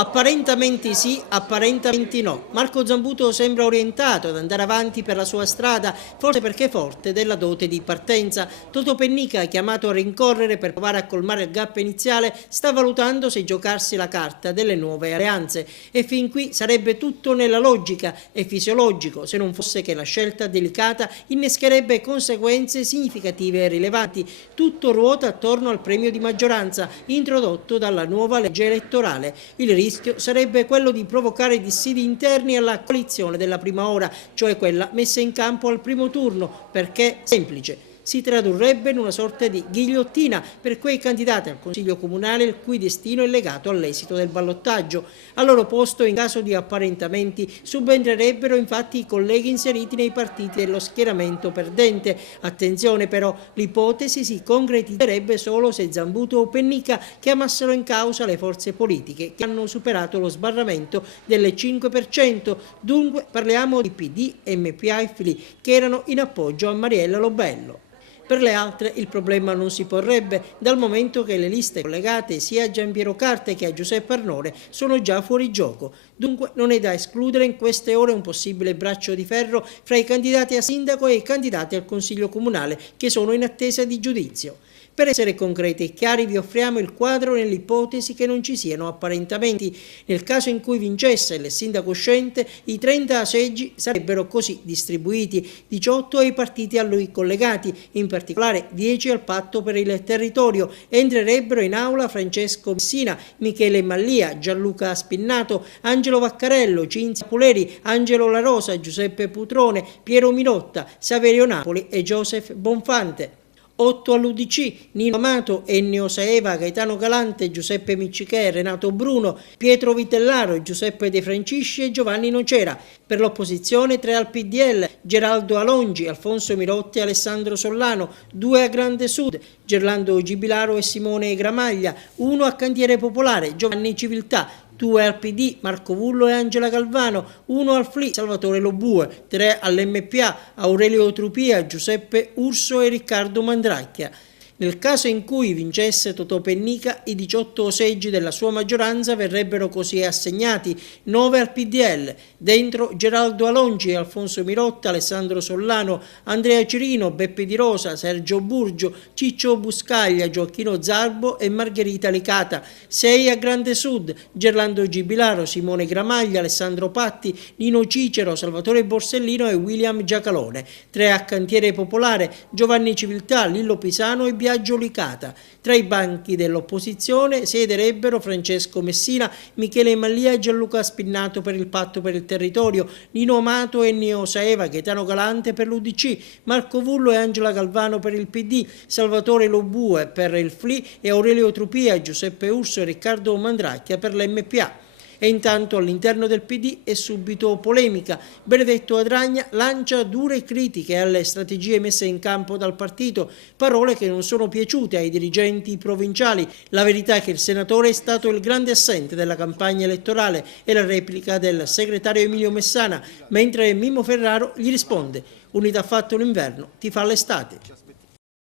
Apparentamenti sì, apparentamenti no. Marco Zambuto sembra orientato ad andare avanti per la sua strada, forse perché forte della dote di partenza. Totò Pennica, chiamato a rincorrere per provare a colmare il gap iniziale, sta valutando se giocarsi la carta delle nuove alleanze. E fin qui sarebbe tutto nella logica e fisiologico, se non fosse che la scelta delicata innescherebbe conseguenze significative e rilevanti. Tutto ruota attorno al premio di maggioranza introdotto dalla nuova legge elettorale. Il rischio sarebbe quello di provocare dissidi interni alla coalizione della prima ora, cioè quella messa in campo al primo turno, perché semplice. Si tradurrebbe in una sorta di ghigliottina per quei candidati al Consiglio Comunale il cui destino è legato all'esito del ballottaggio. Al loro posto, in caso di apparentamenti, subentrerebbero infatti i colleghi inseriti nei partiti dello schieramento perdente. Attenzione però, l'ipotesi si concretizzerebbe solo se Zambuto o Pennica chiamassero in causa le forze politiche che hanno superato lo sbarramento del 5%. Dunque parliamo di PD, MPA e FLI che erano in appoggio a Mariella Lobello. Per le altre il problema non si porrebbe, dal momento che le liste collegate sia a Giampiero Carte che a Giuseppe Arnone sono già fuori gioco. Dunque non è da escludere in queste ore un possibile braccio di ferro fra i candidati a sindaco e i candidati al Consiglio Comunale, che sono in attesa di giudizio. Per essere concreti e chiari vi offriamo il quadro nell'ipotesi che non ci siano apparentamenti. Nel caso in cui vincesse il sindaco uscente, i 30 seggi sarebbero così distribuiti: 18 ai partiti a lui collegati, in particolare 10 al patto per il territorio. Entrerebbero in aula Francesco Messina, Michele Mallia, Gianluca Spinnato, Angelo Vaccarello, Cinzia Puleri, Angelo La Rosa, Giuseppe Putrone, Piero Minotta, Saverio Napoli e Joseph Bonfante. 8 all'UDC, Nino Amato, Ennio Saeva, Gaetano Galante, Giuseppe Miccichè, Renato Bruno, Pietro Vitellaro, Giuseppe De Francisci e Giovanni Nocera. Per l'opposizione 3 al PDL, Geraldo Alongi, Alfonso Mirotti e Alessandro Sollano, 2 a Grande Sud, Gerlando Gibilaro e Simone Gramaglia, 1 a Cantiere Popolare, Giovanni Civiltà, 2 al PD, Marco Vullo e Angela Galvano, 1 al FLI, Salvatore Lobue, 3 all'MPA, Aurelio Trupia, Giuseppe Urso e Riccardo Mandracchia. Nel caso in cui vincesse Totò Pennica, i 18 seggi della sua maggioranza verrebbero così assegnati: 9 al PDL, dentro Geraldo Alongi e Alfonso Mirotta, Alessandro Sollano, Andrea Cirino, Beppe Di Rosa, Sergio Burgio, Ciccio Buscaglia, Gioacchino Zarbo e Margherita Licata. 6 a Grande Sud, Gerlando Gibilaro, Simone Gramaglia, Alessandro Patti, Nino Cicero, Salvatore Borsellino e William Giacalone. 3 a Cantiere Popolare, Giovanni Civiltà, Lillo Pisano e Biagio Licata. Tra i banchi dell'opposizione siederebbero Francesco Messina, Michele Mallia e Gianluca Spinnato per il Patto per il Territorio, Nino Amato e Ennio Saeva, Gaetano Galante per l'UDC, Marco Vullo e Angela Galvano per il PD, Salvatore Lobue per il FLI e Aurelio Trupia, Giuseppe Urso e Riccardo Mandracchia per l'MPA. E intanto all'interno del PD è subito polemica. Benedetto Adragna lancia dure critiche alle strategie messe in campo dal partito, parole che non sono piaciute ai dirigenti provinciali. La verità è che il senatore è stato il grande assente della campagna elettorale e la replica del segretario Emilio Messana, mentre Mimmo Ferraro gli risponde: unità fatto l'inverno ti fa l'estate.